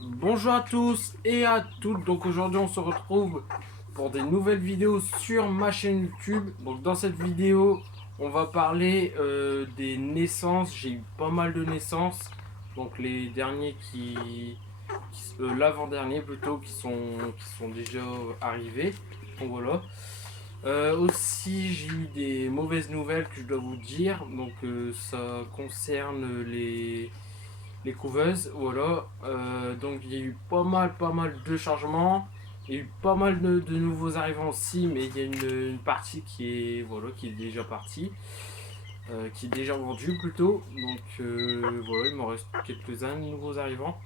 Bonjour à tous et à toutes, donc aujourd'hui on se retrouve pour des nouvelles vidéos sur ma chaîne YouTube. Donc dans cette vidéo on va parler des naissances. J'ai eu pas mal de naissances, donc les derniers l'avant-dernier plutôt qui sont déjà arrivés. Donc voilà. Aussi j'ai eu des mauvaises nouvelles que je dois vous dire, donc ça concerne les couveuses, voilà. Donc il y a eu pas mal de changements. Il y a eu pas mal de nouveaux arrivants aussi, mais il y a une partie qui est déjà partie, qui est déjà vendue plutôt. Donc voilà, il m'en reste quelques-uns de nouveaux arrivants.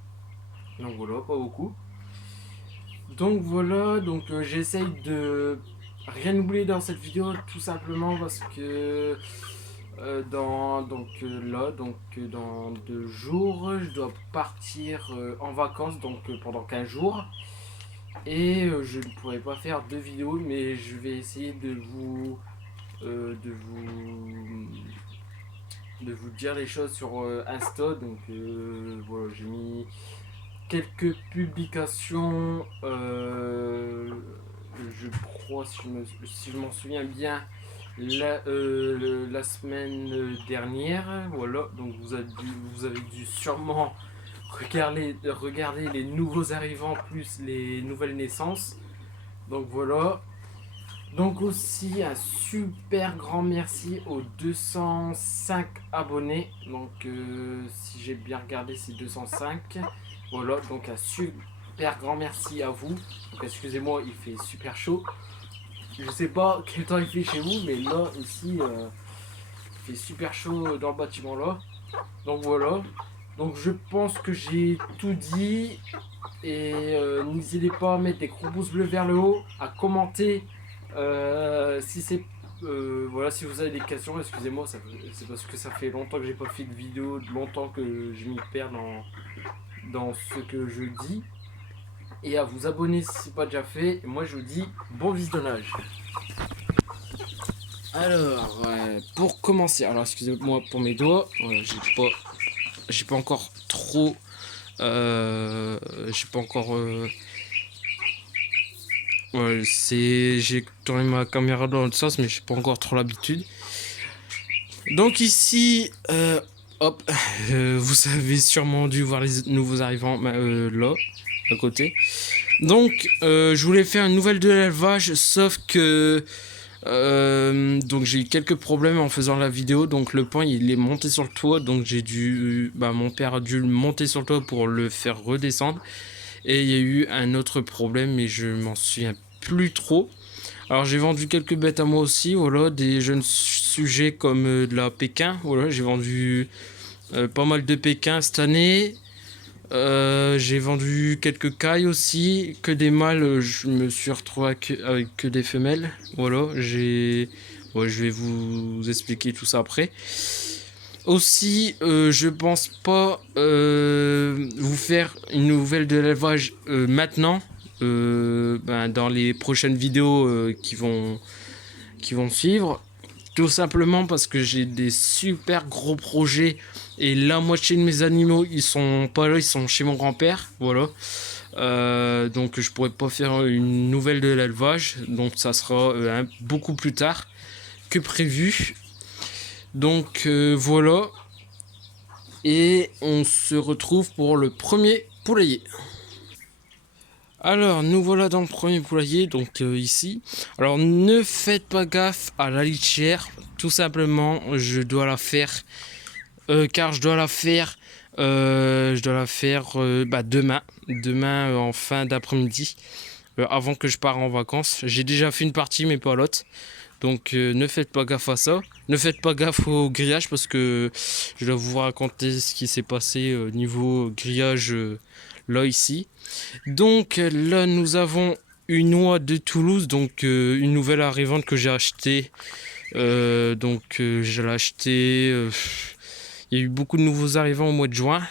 Donc voilà, pas beaucoup. Donc voilà, donc j'essaye de rien oublier dans cette vidéo, tout simplement parce que dans 2 jours, je dois partir en vacances, donc pendant 15 jours. Et je ne pourrai pas faire de vidéos, mais je vais essayer de vous dire les choses sur Insta. Donc voilà, j'ai mis quelques publications, je crois, si je m'en souviens bien, la semaine dernière. Voilà, donc vous avez dû sûrement regarder les nouveaux arrivants plus les nouvelles naissances. Donc voilà. Donc aussi un super grand merci aux 205 abonnés. Donc si j'ai bien regardé, c'est 205. Voilà, donc un super grand merci à vous. Donc excusez-moi, il fait super chaud. Je sais pas quel temps il fait chez vous, mais là ici il fait super chaud dans le bâtiment là. Donc voilà. Donc je pense que j'ai tout dit. Et n'hésitez pas à mettre des gros pouces bleus vers le haut, à commenter si c'est voilà, si vous avez des questions. Excusez-moi, c'est parce que ça fait longtemps que j'ai pas fait de vidéo, longtemps que je m'y perds dans ce que je dis. Et à vous abonner si c'est pas déjà fait. Et moi je vous dis bon visionnage. Alors, pour commencer, alors excusez-moi pour mes doigts, voilà, j'ai pas encore trop, j'ai pas encore, ouais, j'ai tourné ma caméra dans l'autre sens, mais j'ai pas encore trop l'habitude. Donc ici, hop, vous avez sûrement dû voir les nouveaux arrivants là, à côté. Donc, je voulais faire une nouvelle de l'élevage, sauf que donc j'ai eu quelques problèmes en faisant la vidéo. Donc le pain il est monté sur le toit, donc mon père a dû le monter sur le toit pour le faire redescendre. Et il y a eu un autre problème, mais je m'en souviens plus trop. Alors j'ai vendu quelques bêtes à moi aussi, voilà, des jeunes sujets comme de la Pékin. Voilà, j'ai vendu pas mal de Pékin cette année. J'ai vendu quelques cailles aussi, que des mâles, je me suis retrouvé avec que des femelles. Voilà, ouais, je vais vous expliquer tout ça après. Aussi, je pense pas vous faire une nouvelle de l'élevage maintenant, dans les prochaines vidéos qui vont suivre. Tout simplement parce que j'ai des super gros projets et la moitié de mes animaux ils sont pas là, ils sont chez mon grand-père. Voilà. Donc je pourrais pas faire une nouvelle de l'élevage, donc ça sera beaucoup plus tard que prévu. Donc voilà. Et on se retrouve pour le premier poulailler. Alors, nous voilà dans le premier poulailler, donc ici. Alors, ne faites pas gaffe à la litière. Tout simplement, je dois la faire. Car je dois la faire. Demain. Demain, en fin d'après-midi. Avant que je parte en vacances. J'ai déjà fait une partie, mais pas l'autre. Donc, ne faites pas gaffe à ça. Ne faites pas gaffe au grillage, parce que je dois vous raconter ce qui s'est passé niveau grillage là, ici. Donc là nous avons une oie de Toulouse, donc une nouvelle arrivante que j'ai achetée. Je l'ai achetée. Il y a eu beaucoup de nouveaux arrivants au mois de juin.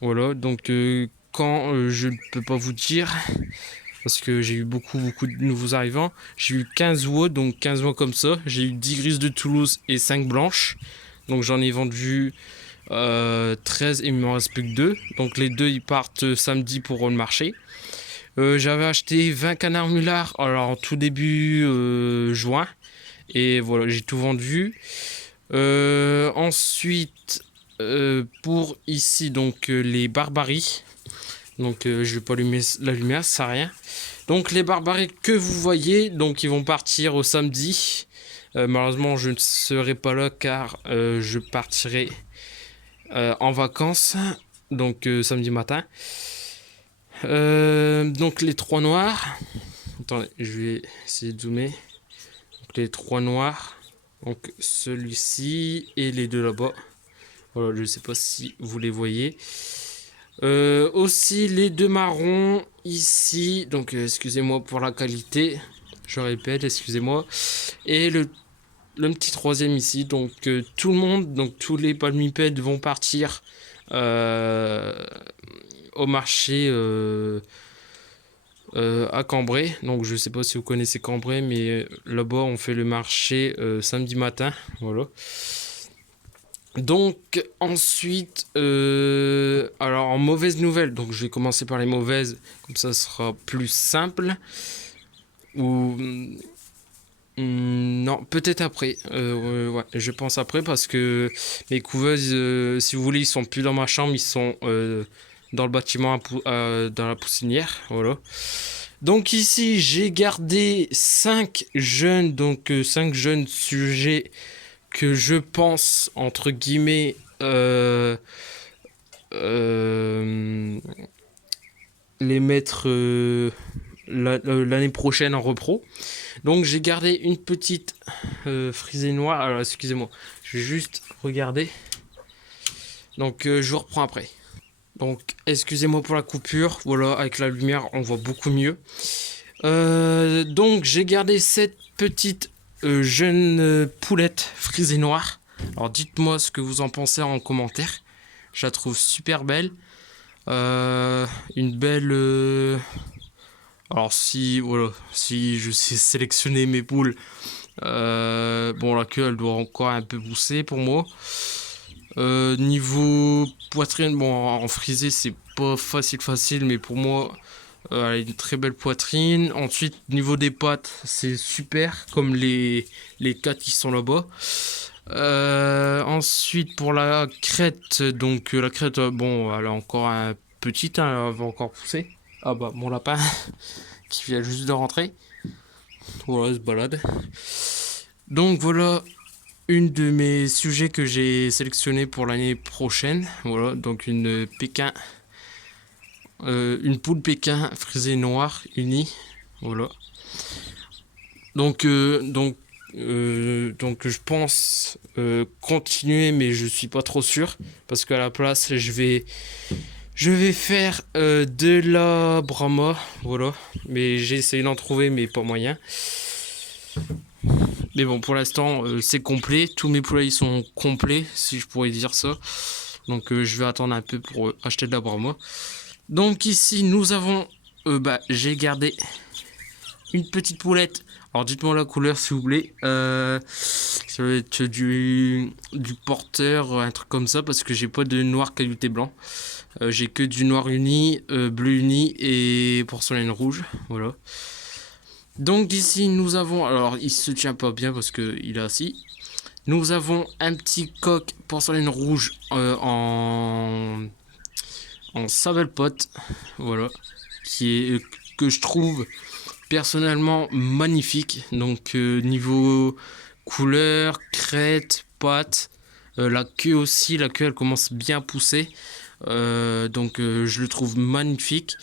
Voilà, donc quand je ne peux pas vous dire, parce que j'ai eu beaucoup de nouveaux arrivants. J'ai eu 15 oies, donc 15 oies comme ça. J'ai eu 10 grises de Toulouse et 5 blanches. Donc j'en ai vendu 13 et il me reste plus que 2. Donc les 2 ils partent samedi pour le marché. J'avais acheté 20 canards mulards alors en tout début juin. Et voilà, j'ai tout vendu. Ensuite, pour ici, donc les barbaries. Donc je vais pas allumer la lumière, ça sert à rien. Donc les barbaries que vous voyez, donc ils vont partir au samedi. Malheureusement, je ne serai pas là car je partirai en vacances. Donc samedi matin. Donc les 3 noirs. Attendez, je vais essayer de zoomer. Donc les 3 noirs. Donc celui-ci et les 2 là-bas. Voilà, je ne sais pas si vous les voyez. Aussi les 2 marrons ici. Donc excusez-moi pour la qualité. Je répète, excusez-moi. Et le petit troisième ici. Donc tout le monde, donc tous les palmipèdes vont partir au marché à Cambrai. Donc je sais pas si vous connaissez Cambrai, mais là-bas on fait le marché samedi matin. Voilà. Donc ensuite, alors en mauvaise nouvelle, donc je vais commencer par les mauvaises, comme ça sera plus simple. Ou non, peut-être après. Ouais, je pense après parce que mes couveuses, si vous voulez, ils sont plus dans ma chambre, ils sont dans le bâtiment dans la poussinière. Voilà. Donc ici, j'ai gardé 5 jeunes, donc 5 jeunes sujets que je pense, entre guillemets, les mettre l'année prochaine en repro. Donc j'ai gardé une petite frisée noire. Alors excusez-moi, je vais juste regarder. Donc je vous reprends après. Donc excusez-moi pour la coupure. Voilà, avec la lumière on voit beaucoup mieux. Donc j'ai gardé cette petite jeune poulette frisée noire. Alors dites-moi ce que vous en pensez en commentaire. Je la trouve super belle. Une belle... Alors si voilà, si je sais sélectionner mes poules, bon la queue elle doit encore un peu pousser pour moi. Niveau poitrine, bon en frisé c'est pas facile, mais pour moi elle a une très belle poitrine. Ensuite niveau des pattes c'est super comme les 4 qui sont là-bas. Ensuite pour la crête, donc la crête bon elle est encore un petite, hein, elle va encore pousser. Ah bah mon lapin qui vient juste de rentrer. Voilà, se balade. Donc voilà une de mes sujets que j'ai sélectionné pour l'année prochaine. Voilà, donc une Pékin, une poule Pékin frisée noire unie. Voilà. Donc je pense continuer, mais je suis pas trop sûr parce qu'à la place je vais faire de la Brahma, voilà. Mais j'ai essayé d'en trouver, mais pas moyen. Mais bon, pour l'instant, c'est complet. Tous mes poulailles sont complets, si je pourrais dire ça. Donc, je vais attendre un peu pour acheter de la Brahma. Donc ici, nous avons... j'ai gardé une petite poulette. Alors, dites-moi la couleur, s'il vous plaît. Ça va être du porteur, un truc comme ça, parce que j'ai pas de noir caillouté blanc. J'ai que du noir uni, bleu uni et porcelaine rouge. Voilà. Donc ici nous avons, alors il se tient pas bien parce que il est assis. Nous avons un petit coq porcelaine rouge en savelpote, voilà, qui est que je trouve personnellement magnifique. Donc niveau couleur, crête, patte, la queue aussi, la queue elle commence bien à pousser. Donc je le trouve magnifique.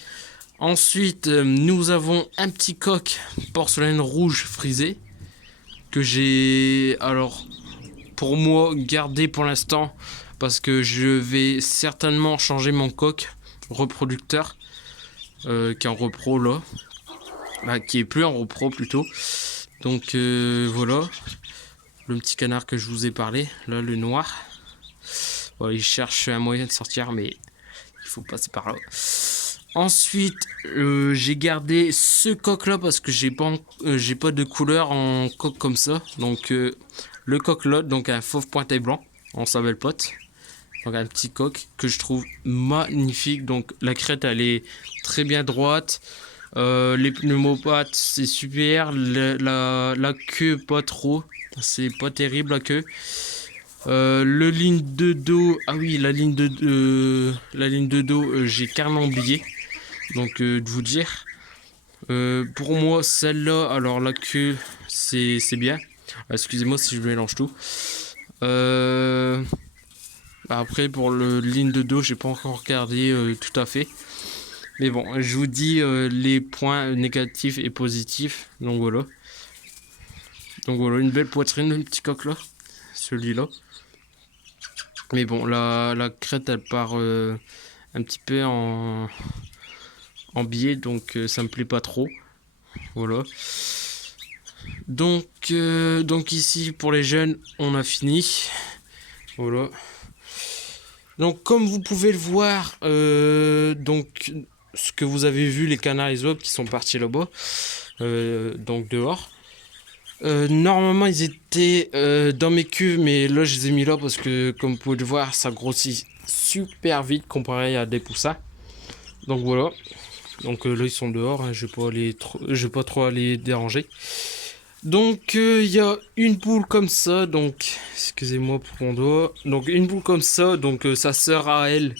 Ensuite nous avons un petit coq porcelaine rouge frisé que j'ai alors pour moi gardé pour l'instant parce que je vais certainement changer mon coq reproducteur qui est en repro là, qui est plus en repro plutôt. Donc voilà le petit canard que je vous ai parlé là, le noir. Voilà, il cherche un moyen de sortir mais il faut passer par là. Ensuite, j'ai gardé ce coq là parce que j'ai pas de couleur en coq comme ça. Donc le coq là, donc un fauve pointé blanc. en sabelle pote. Donc un petit coq que je trouve magnifique. Donc la crête elle est très bien droite. Les pneumopates c'est super. La queue pas trop. C'est pas terrible la queue. Le ligne de dos. Ah oui, la ligne de dos, j'ai carrément oublié. Donc de vous dire. Pour moi celle-là, alors la queue c'est bien. Excusez-moi si je mélange tout. Après pour le ligne de dos, j'ai pas encore regardé tout à fait. Mais bon, je vous dis les points négatifs et positifs. Donc voilà. Donc voilà, une belle poitrine, le petit coq là. Celui-là. Mais bon, la crête elle part un petit peu en biais, donc ça me plaît pas trop. Voilà. Donc ici pour les jeunes, on a fini. Voilà. Donc comme vous pouvez le voir, donc ce que vous avez vu, les canards et les autres qui sont partis là-bas, donc dehors. Normalement ils étaient dans mes cuves, mais là je les ai mis là parce que comme vous pouvez le voir, ça grossit super vite comparé à des poussins. Donc voilà. Donc là ils sont dehors, hein, je vais pas trop aller déranger. Donc il y a une poule comme ça, donc excusez-moi pour mon doigt. Donc une poule comme ça, donc sa sœur à elle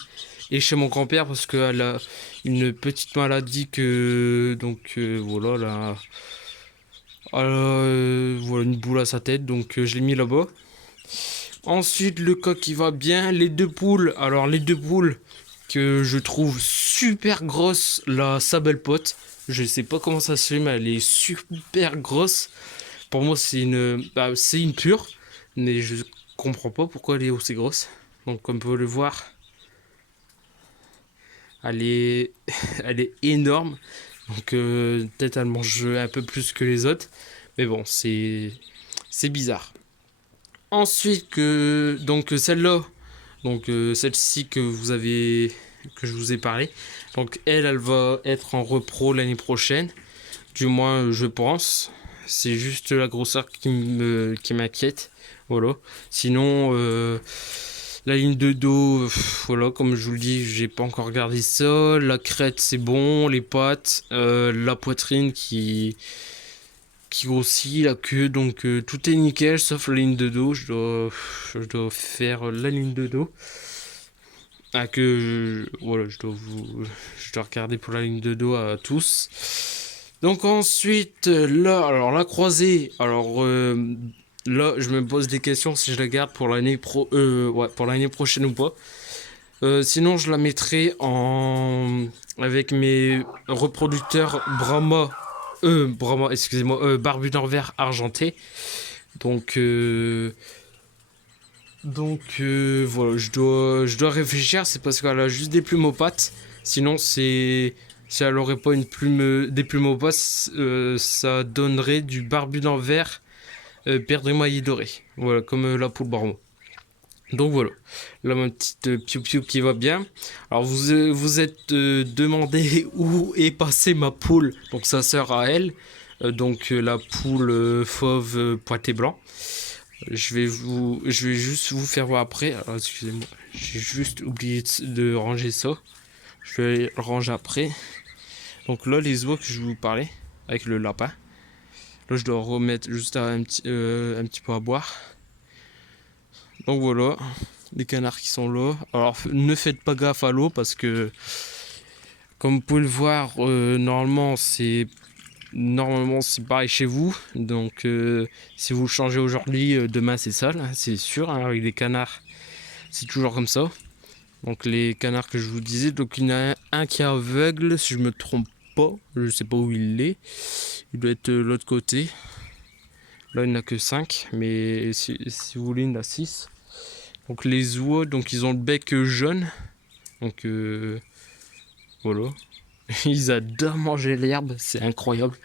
est chez mon grand-père parce qu'elle a une petite maladie que donc voilà là, voilà une boule à sa tête, donc je l'ai mis là-bas. Ensuite le coq qui va bien, les deux poules. Alors les deux poules que je trouve super grosses, la Sable Pot. Je sais pas comment ça se fait, mais elle est super grosse. Pour moi, c'est une pure, mais je comprends pas pourquoi elle est aussi grosse. Donc, comme vous pouvez le voir, elle est, elle est énorme. Donc, peut-être elle mange un peu plus que les autres, mais bon, c'est bizarre. Ensuite, donc celle-là, donc celle-ci que je vous ai parlé. Donc, elle va être en repro l'année prochaine. Du moins, je pense. C'est juste la grosseur qui m'inquiète. Voilà. Sinon, la ligne de dos, voilà, comme je vous le dis, j'ai pas encore regardé ça. La crête, c'est bon. Les pattes, la poitrine qui grossit, la queue, donc tout est nickel sauf la ligne de dos. Je dois faire la ligne de dos. Ah, voilà, je dois regarder pour la ligne de dos à tous. Donc ensuite, là, alors la croisée, alors là, je me pose des questions si je la garde pour ouais, pour l'année prochaine ou pas. Sinon, je la mettrai avec mes reproducteurs Brahma, excusez-moi, Barbu d'Anvers argenté. Donc, voilà, je dois réfléchir. C'est parce qu'elle a juste des plumes aux pattes. Sinon, si elle aurait pas des plumes aux pattes, ça donnerait du Barbu d'Anvers perdrix doré. Voilà, comme la poule Brahma. Donc voilà, là ma petite piou-piou qui va bien. Alors vous êtes demandé où est passée ma poule, donc sa sœur à elle, donc la poule fauve pointé blanc. Je vais juste vous faire voir après. Alors, excusez-moi, j'ai juste oublié de ranger ça. Je vais le ranger après. Donc là les oies que je vous parlais avec le lapin. Là je dois remettre juste un petit peu à boire. Donc voilà, les canards qui sont là. Alors ne faites pas gaffe à l'eau parce que comme vous pouvez le voir, normalement c'est pareil chez vous. Donc si vous le changez aujourd'hui, demain c'est sale, hein, c'est sûr. Hein, avec les canards, c'est toujours comme ça. Donc les canards que je vous disais, donc il y en a un qui est aveugle, si je me trompe pas, je sais pas où il est. Il doit être de l'autre côté. Là il n'y en a que 5, mais si vous voulez il y en a 6. Donc les oies, donc ils ont le bec jaune. Donc voilà. Ils adorent manger l'herbe, c'est incroyable.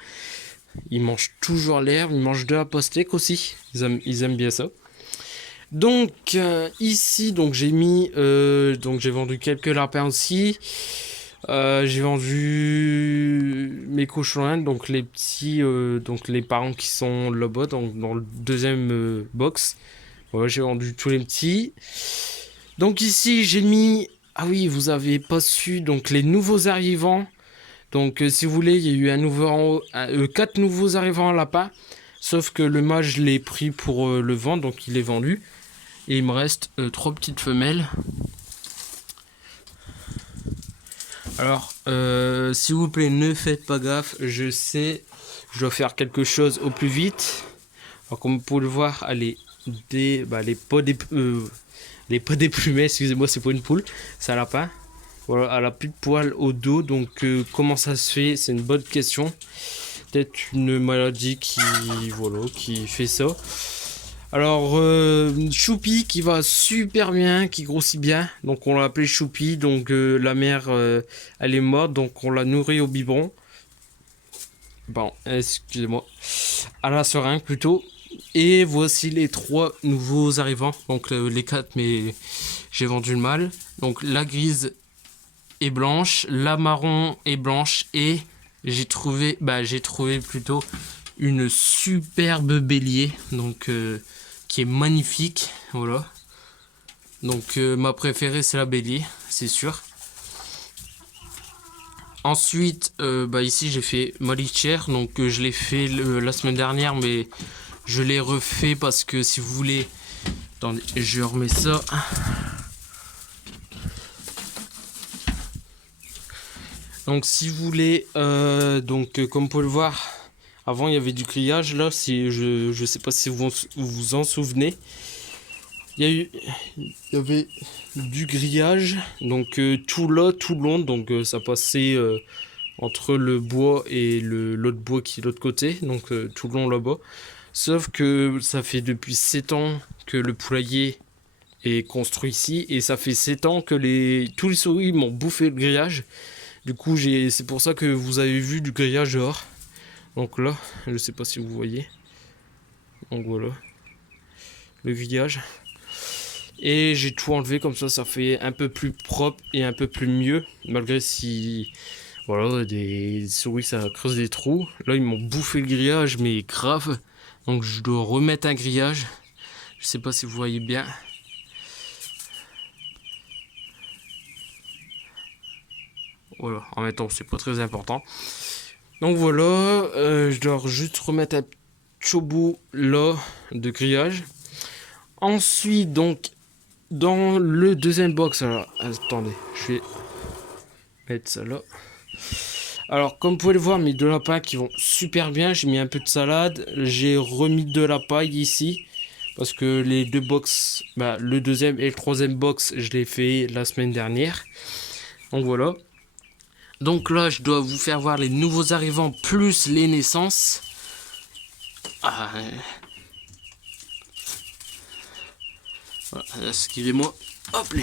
Ils mangent toujours l'herbe, ils mangent de la pastèque aussi. Ils aiment bien ça. Donc ici, donc donc j'ai vendu quelques lapins aussi. J'ai vendu mes cochons, donc les petits, donc les parents qui sont là-bas, donc dans le deuxième box. Voilà, j'ai vendu tous les petits. Donc ici, j'ai mis... Ah oui, vous avez pas su, donc les nouveaux arrivants. Donc si vous voulez, il y a eu un nouveau, 4 nouveaux arrivants à lapin. Sauf que le mâle, je l'ai pris pour le vendre, donc il est vendu. Et il me reste 3 petites femelles. Alors, s'il vous plaît, ne faites pas gaffe. Je sais, je dois faire quelque chose au plus vite. Alors, comme vous pouvez le voir, elle est les pas déplumées, excusez-moi, c'est pas une poule, c'est un lapin. Voilà, elle a plus de poils au dos, donc comment ça se fait? C'est une bonne question. Peut-être une maladie qui fait ça. Alors, Choupi qui va super bien, qui grossit bien. Donc, on l'a appelé Choupi. Donc, la mère, elle est morte. Donc, on l'a nourri au biberon. Bon, excusez-moi. À la seringue plutôt. Et voici les 3 nouveaux arrivants. Donc, les 4, mais j'ai vendu le mâle. Donc, la grise est blanche. La marron est blanche. Et j'ai trouvé plutôt une superbe bélier. Donc, qui est magnifique, voilà. Donc ma préférée c'est la bélier, c'est sûr. Ensuite, ici j'ai fait ma litière, donc je l'ai fait la semaine dernière, mais je l'ai refait parce que si vous voulez, attendez, je remets ça. Donc si vous voulez, comme vous pouvez le voir, avant il y avait du grillage, là je sais pas si vous vous en souvenez. Il y avait du grillage, donc tout là, tout le long, donc ça passait entre le bois et l'autre bois qui est de l'autre côté, donc tout le long là-bas. Sauf que ça fait depuis 7 ans que le poulailler est construit ici, et ça fait 7 ans que tous les souris m'ont bouffé le grillage. Du coup, c'est pour ça que vous avez vu du grillage dehors. Donc là, je sais pas si vous voyez. Donc voilà, le grillage. Et j'ai tout enlevé comme ça fait un peu plus propre et un peu plus mieux. Malgré si, voilà, des souris ça creuse des trous. Là ils m'ont bouffé le grillage mais grave. Donc je dois remettre un grillage. Je sais pas si vous voyez bien. Voilà, en même temps c'est pas très important. Donc voilà, je dois juste remettre un petit bout là de grillage. Ensuite donc dans le deuxième box, alors attendez, je vais mettre ça là. Alors comme vous pouvez le voir, mes 2 lapins qui vont super bien. J'ai mis un peu de salade, j'ai remis de la paille ici parce que les 2 box, le deuxième et le troisième box, je l'ai fait la semaine dernière. Donc voilà. Donc là, je dois vous faire voir les nouveaux arrivants plus les naissances. Voilà, excusez-moi. Hop là.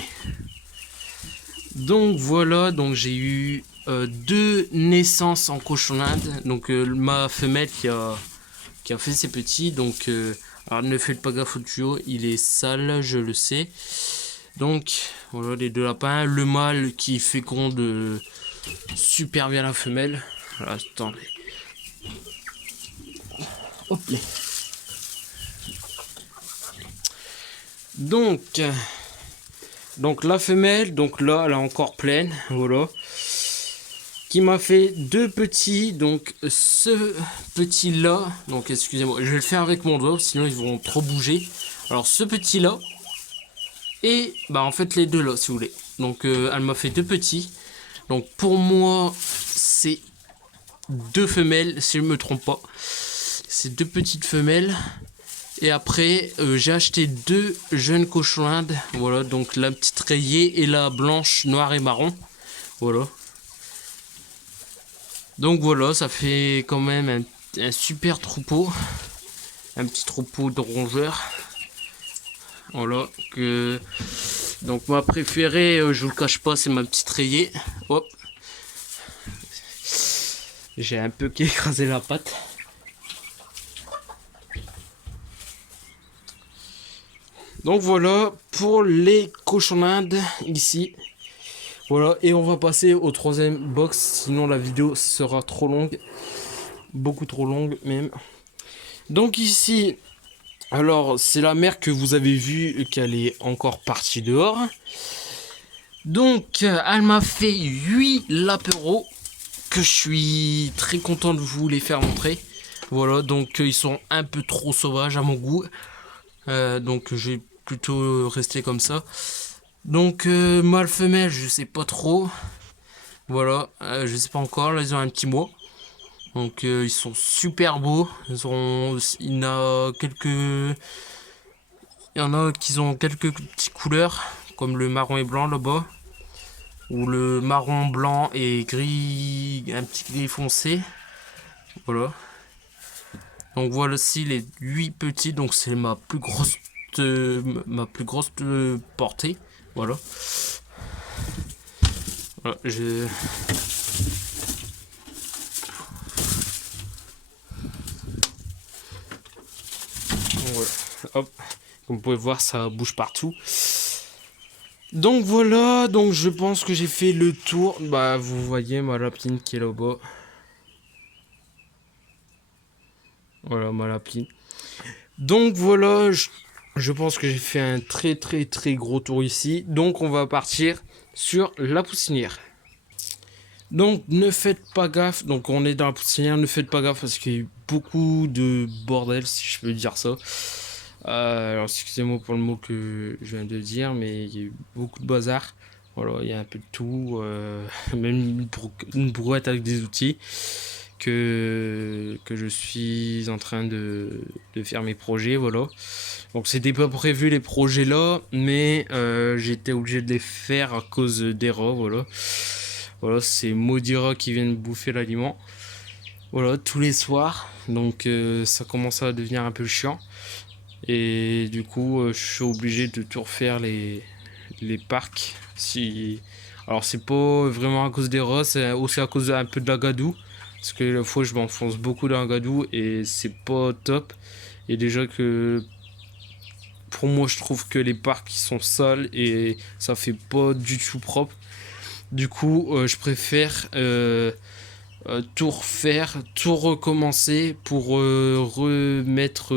Donc voilà, donc j'ai eu 2 naissances en cochonnade. Donc ma femelle qui a fait ses petits. Donc alors ne faites pas gaffe au tuyau, il est sale, je le sais. Donc voilà les 2 lapins. Le mâle qui féconde super bien la femelle. Voilà, attendez. Hop là. Donc la femelle, donc là elle est encore pleine, voilà. Qui m'a fait 2 petits, donc ce petit là, donc excusez-moi, je vais le faire avec mon doigt, sinon ils vont trop bouger. Alors ce petit là, et en fait les 2 là si vous voulez. Donc elle m'a fait 2 petits. Donc pour moi c'est 2 femelles si je me trompe pas. C'est 2 petites femelles. Et après, j'ai acheté 2 jeunes cochonnades. Voilà, donc la petite rayée et la blanche, noire et marron. Voilà. Donc voilà, ça fait quand même un super troupeau. Un petit troupeau de rongeurs. Voilà. Donc ma préférée, je vous le cache pas, c'est ma petite rayée. Hop. J'ai un peu écrasé la patte. Donc voilà pour les cochonnades ici. Voilà, et on va passer au troisième box, sinon la vidéo sera trop longue. Beaucoup trop longue même. Donc ici, Alors, c'est la mère que vous avez vue qu'elle est encore partie dehors. Donc, elle m'a fait 8 lapereaux que je suis très content de vous les faire montrer. Voilà, donc ils sont un peu trop sauvages à mon goût. Donc, je vais plutôt rester comme ça. Donc, mâle femelle, je sais pas trop. Voilà, je sais pas encore. Là, ils ont un petit mois. Donc, ils sont super beaux. Il y en a quelques. Il y en a qui ont quelques petites couleurs, comme le marron et blanc là-bas. Ou le marron blanc et gris, un petit gris foncé. Voilà. Donc voilà aussi les 8 petits. Donc c'est ma plus grosse portée. Voilà. Voilà, voilà. Hop. Comme vous pouvez voir, ça bouge partout. Donc voilà, donc je pense que j'ai fait le tour. Bah vous voyez ma lapine qui est là-bas. Voilà ma lapine. Donc voilà, je pense que j'ai fait un très gros tour ici. Donc on va partir sur la poussinière. Donc ne faites pas gaffe, donc on est dans la poussinière, ne faites pas gaffe parce qu'il y a eu beaucoup de bordel si je peux dire ça. Alors excusez-moi pour le mot que je viens de dire, mais il y a eu beaucoup de bazar. Voilà, il y a un peu de tout, même une brouette avec des outils que je suis en train de faire mes projets, voilà. Donc c'était pas prévu les projets là, mais j'étais obligé de les faire à cause des rats, voilà. Voilà, c'est maudits rats qui viennent bouffer l'aliment. Voilà, tous les soirs. Donc ça commence à devenir un peu chiant. Et du coup, je suis obligé de tout refaire les parcs. Si... Alors c'est pas vraiment à cause des rats, c'est aussi à cause un peu de la gadoue. Parce que la fois je m'enfonce beaucoup dans la gadoue et c'est pas top. Et déjà que pour moi je trouve que les parcs ils sont sales et ça fait pas du tout propre. Du coup je préfère tout refaire, tout recommencer pour remettre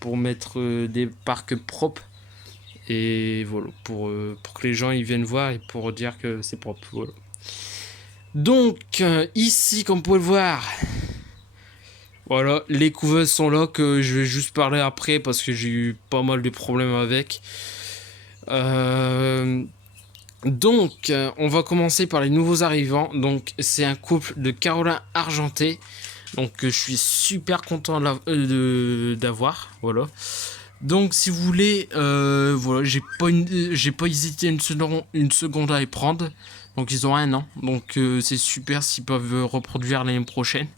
pour mettre des parcs propres et voilà pour que les gens ils viennent voir et pour dire que c'est propre, voilà. Donc ici comme vous pouvez le voir, voilà, les couveuses sont là que je vais juste parler après parce que j'ai eu pas mal de problèmes avec. Euh, donc, on va commencer par les nouveaux arrivants. Donc, c'est un couple de Carolin argenté. Donc, je suis super content d'avoir. Voilà. Donc, si vous voulez, voilà, j'ai pas hésité une seconde à les prendre. Donc, ils ont 1 an. Donc, c'est super s'ils peuvent reproduire l'année prochaine.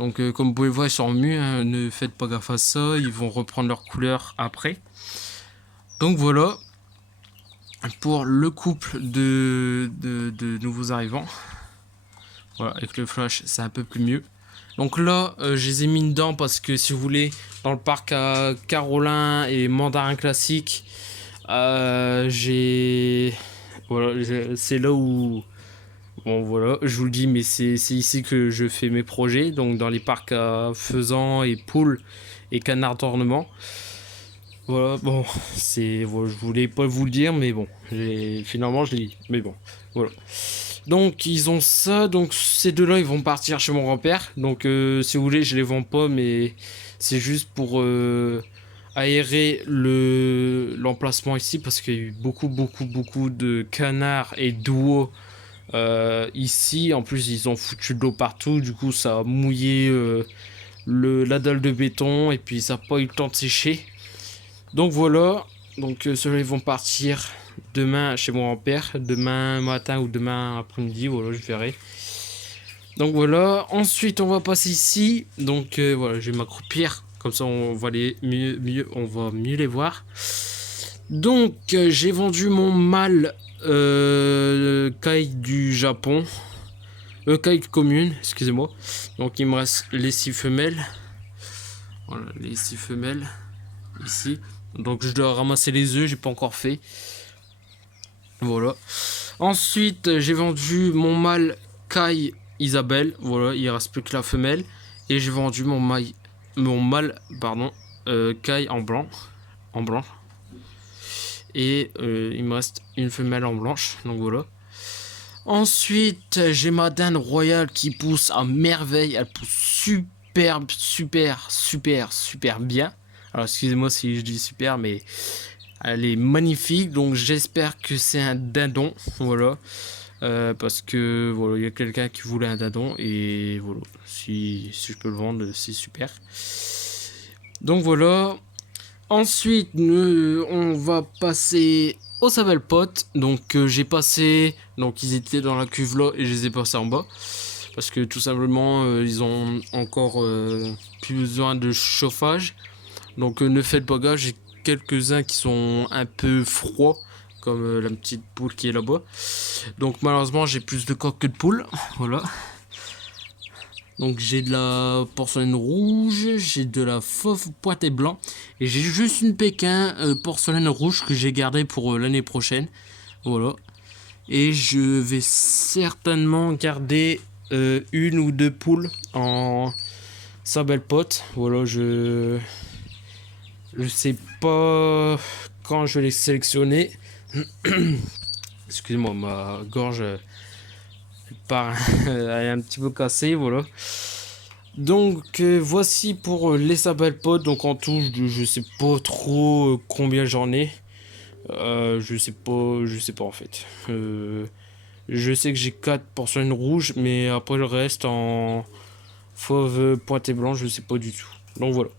Donc comme vous pouvez le voir, ils sont mûrs, hein, ne faites pas gaffe à ça, ils vont reprendre leur couleur après. Donc voilà, pour le couple de nouveaux arrivants. Voilà, avec le flash, c'est un peu plus mieux. Donc là, je les ai mis dedans parce que si vous voulez, dans le parc à Carolin et Mandarin classique, voilà, c'est là où... Bon voilà, je vous le dis, mais c'est ici que je fais mes projets, donc dans les parcs à faisans et poules et canards d'ornement. Voilà, bon, voilà, je voulais pas vous le dire, mais bon, finalement je l'ai dit, mais bon, voilà. Donc ils ont ça, donc ces deux-là ils vont partir chez mon grand-père, donc si vous voulez je les vends pas, mais c'est juste pour aérer l'emplacement ici, parce qu'il y a eu beaucoup de canards et d'oies ici. En plus ils ont foutu de l'eau partout, du coup ça a mouillé la dalle de béton, et puis ça n'a pas eu le temps de sécher. Donc voilà, donc ceux-là ils vont partir demain chez mon grand-père, demain matin ou demain après-midi, voilà, je verrai. Donc voilà, ensuite on va passer ici, donc voilà, je vais m'accroupir, comme ça on va on va mieux les voir. Donc j'ai vendu mon mâle Kai du Japon, Kai commune, excusez-moi. Donc il me reste les 6 femelles, voilà, les 6 femelles ici. Donc je dois ramasser les œufs, j'ai pas encore fait. Voilà. Ensuite, j'ai vendu mon mâle Kai Isabelle. Voilà, il reste plus que la femelle. Et j'ai vendu mon mâle mon mâle, pardon, caille en blanc, en blanc. Et il me reste une femelle en blanche, donc voilà. Ensuite, j'ai ma dinde royale qui pousse à merveille. Elle pousse super bien. Alors, excusez-moi si je dis super, mais elle est magnifique. Donc, j'espère que c'est un dindon. Voilà. Parce que voilà, il y a quelqu'un qui voulait un dindon. Et voilà. Si je peux le vendre, c'est super. Donc, voilà. Ensuite, on va passer au Sabelpote. Donc, j'ai passé. Donc, ils étaient dans la cuve là et je les ai passés en bas. Parce que tout simplement, ils ont encore plus besoin de chauffage. Donc, ne faites pas gaffe. J'ai quelques-uns qui sont un peu froids. Comme la petite poule qui est là-bas. Donc, malheureusement, j'ai plus de coques que de poules. Voilà. Donc j'ai de la porcelaine rouge, j'ai de la fauve pointé blanc et j'ai juste une Pékin porcelaine rouge que j'ai gardée pour l'année prochaine. Voilà. Et je vais certainement garder une ou deux poules en Sabelpote. Voilà, je sais pas quand je vais les sélectionner. Excusez-moi, ma gorge elle est un petit peu cassée, voilà. Donc voici pour les Sabelpote. Donc en tout, je sais pas trop combien j'en ai. Je sais pas en fait. Je sais que j'ai 4 porcelaines rouges, mais après le reste en fauve pointé blanc, je sais pas du tout. Donc voilà.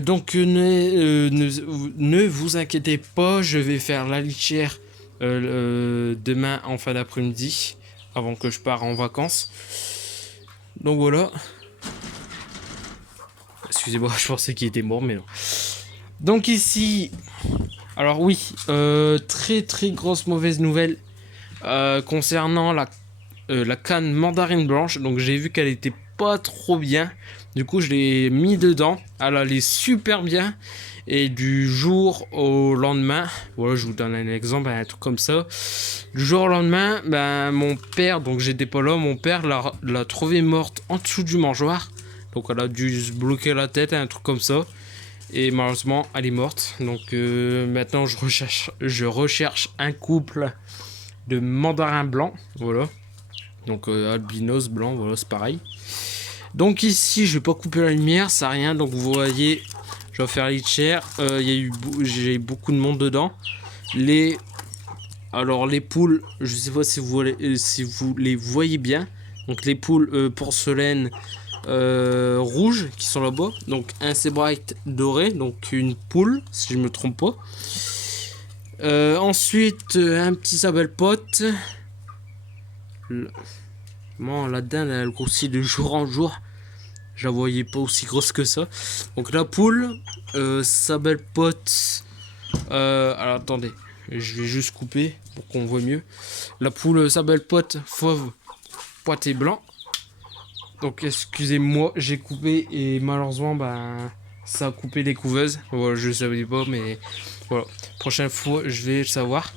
Donc ne vous inquiétez pas, je vais faire la litière demain en fin d'après-midi, avant que je parte en vacances. Donc voilà. Excusez-moi, je pensais qu'il était mort, mais non. Donc ici, alors oui, très grosse mauvaise nouvelle concernant la canne mandarine blanche. Donc j'ai vu qu'elle était pas trop bien. Du coup, je l'ai mis dedans. Elle allait super bien. Et du jour au lendemain, voilà, je vous donne un exemple, un truc comme ça. Du jour au lendemain, ben, mon père, donc j'étais pas là, mon père l'a trouvée morte en dessous du mangeoire. Donc elle a dû se bloquer la tête, un truc comme ça. Et malheureusement, elle est morte. Donc maintenant, je recherche un couple de mandarins blancs. Voilà. Donc albinos blanc, voilà, c'est pareil. Donc ici, je vais pas couper la lumière, ça rien. Donc vous voyez, je vais faire les chairs. J'ai beaucoup de monde dedans. Alors les poules, je sais pas si vous les voyez bien. Donc les poules porcelaine rouges qui sont là-bas. Donc un Sebright doré, donc une poule, si je me trompe pas. Ensuite, un petit Sabelpote. Bon, la dinde, elle grossit de jour en jour. Je la voyais pas aussi grosse que ça. Donc la poule, Sabelpote. Alors attendez, je vais juste couper pour qu'on voit mieux. La poule Sabelpote fauve pointé blanc. Donc excusez-moi, j'ai coupé et malheureusement ben ça a coupé les couveuses. Voilà, je savais pas, mais voilà. Prochaine fois, je vais le savoir.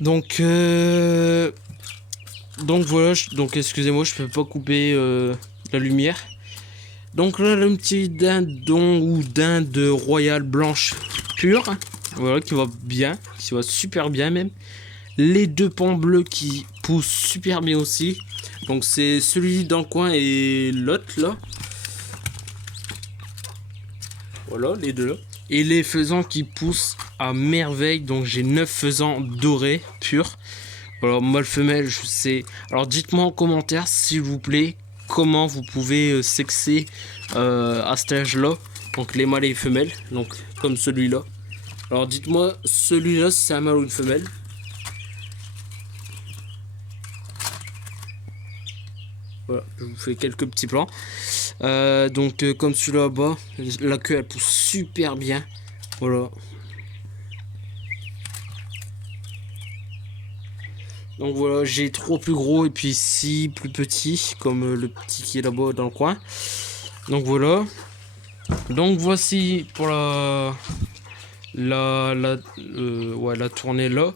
Donc voilà, donc excusez-moi, je peux pas couper la lumière. Donc là, le petit dindon ou dinde royale blanche pure, voilà, qui va bien, qui va super bien même. Les deux pans bleus qui poussent super bien aussi. Donc c'est celui dans le coin et l'autre là. Voilà, les deux là. Et les faisans qui poussent à merveille. Donc j'ai 9 faisans dorés purs. Alors mâle femelle, je sais. Alors dites-moi en commentaire s'il vous plaît comment vous pouvez sexer à cet âge là. Donc les mâles et les femelles. Donc comme celui-là. Alors dites-moi celui-là si c'est un mâle ou une femelle. Voilà, je vous fais quelques petits plans. Donc comme celui-là là-bas, la queue elle pousse super bien. Voilà. Donc voilà, j'ai 3 plus gros et puis 6 plus petits, comme le petit qui est là-bas dans le coin. Donc voilà. Donc voici pour la tournée là.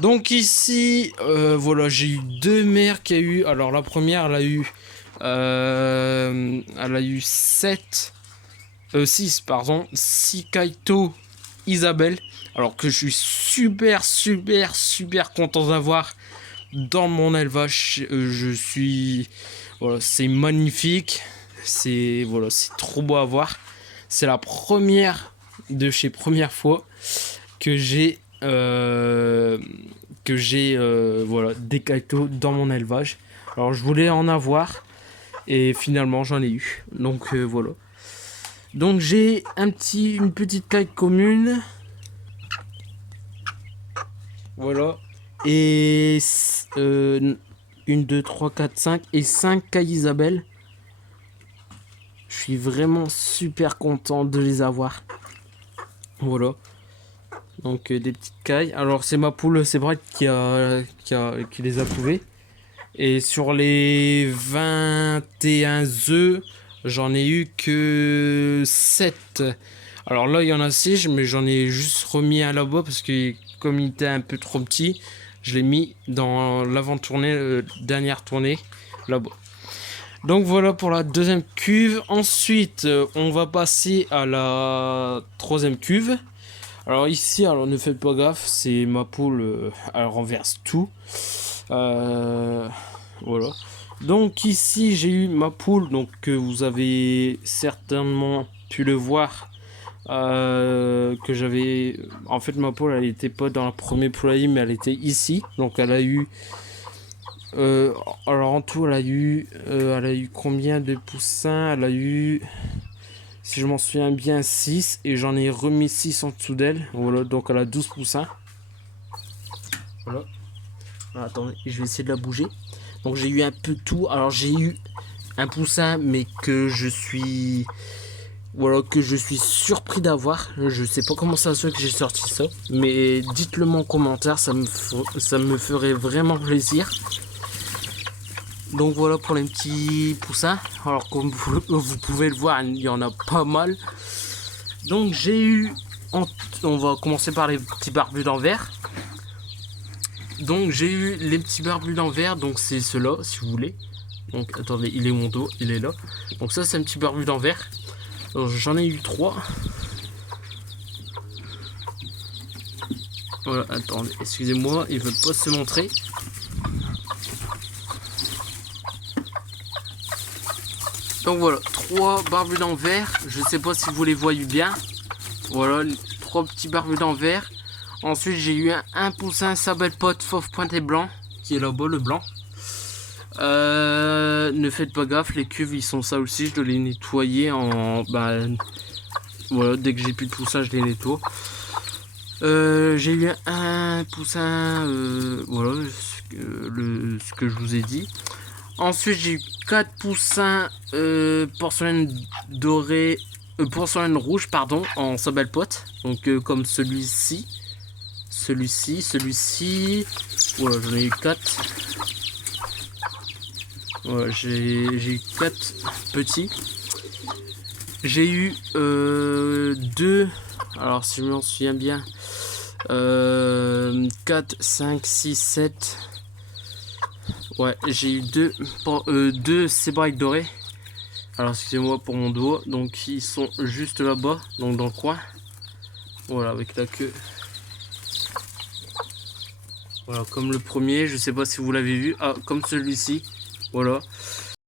Donc ici, voilà, j'ai eu 2 mères qui a eu. Alors la première, elle a eu Elle a eu 6 pardon, 6 Kaito Isabelle. Alors que je suis super content d'avoir dans mon élevage. Je suis... Voilà, c'est magnifique. C'est voilà, c'est trop beau à voir. C'est la première de chez Première Fois que j'ai voilà, des Kaito dans mon élevage. Alors je voulais en avoir et finalement j'en ai eu. Donc voilà. Donc j'ai une petite taille commune. Voilà. Et 1, 2, 3, 4, 5 et 5 Kai Isabelle. Je suis vraiment super content de les avoir. Voilà. Donc des petites cailles. Alors c'est ma poule, c'est vrai qui les a couvées. Et sur les 21 œufs, j'en ai eu que 7. Alors là, il y en a 6, mais j'en ai juste remis un là-bas parce que comme il était un peu trop petit, je l'ai mis dans l'avant-tournée, dernière tournée, là-bas. Donc voilà pour la deuxième cuve. Ensuite, on va passer à la troisième cuve. Alors ici, alors ne faites pas gaffe, c'est ma poule, elle renverse tout. Voilà. Donc ici, j'ai eu ma poule, donc que vous avez certainement pu le voir. Que j'avais... En fait, ma poule, elle était pas dans le premier poulailler, mais elle était ici. Donc elle a eu... alors en tout, elle a eu combien de poussins? Elle a eu... Si je m'en souviens bien, 6. Et j'en ai remis 6 en dessous d'elle. Voilà, donc elle a 12 poussins. Voilà. Alors, attendez, je vais essayer de la bouger. Donc j'ai eu un peu tout. Alors j'ai eu un poussin, mais que je suis... Voilà, que je suis surpris d'avoir. Je sais pas comment ça se fait que j'ai sorti ça. Mais dites-le moi en commentaire, ça me ferait vraiment plaisir. Donc voilà pour les petits poussins. Alors comme vous pouvez le voir, il y en a pas mal. Donc j'ai eu... On va commencer par les petits barbus d'envers. Donc j'ai eu les petits barbus d'envers. Donc c'est ceux-là si vous voulez. Donc attendez, il est où mon dos? Il est là. Donc ça c'est un petit barbu d'envers. J'en ai eu 3. Voilà, attendez, excusez-moi, ils veulent pas se montrer. Donc voilà, 3 barbus d'envers. Je sais pas si vous les voyez bien. Voilà, 3 petits barbus d'envers. Ensuite, j'ai eu un poussin Sabelle Pote fauve pointé blanc, qui est là-bas, le blanc. Ne faites pas gaffe, les cuves, ils sont ça aussi. Je dois les nettoyer en... voilà, dès que j'ai plus de poussin, je les nettoie. J'ai eu un poussin, voilà, ce que je vous ai dit. Ensuite, j'ai eu 4 poussins porcelaine dorée, porcelaine rouge, pardon, en Sabelle Pote. Donc, comme celui-ci. Celui-ci. Voilà, j'en ai eu 4. Voilà, j'ai eu 4 petits. J'ai eu 2. Alors, si je m'en souviens bien. 4, 5, 6, 7. Ouais, j'ai eu 2 sébrailles dorés. Alors, excusez-moi pour mon doigt. Donc, ils sont juste là-bas, donc dans le coin. Voilà, avec la queue. Voilà, comme le premier. Je sais pas si vous l'avez vu. Ah, comme celui-ci. Voilà.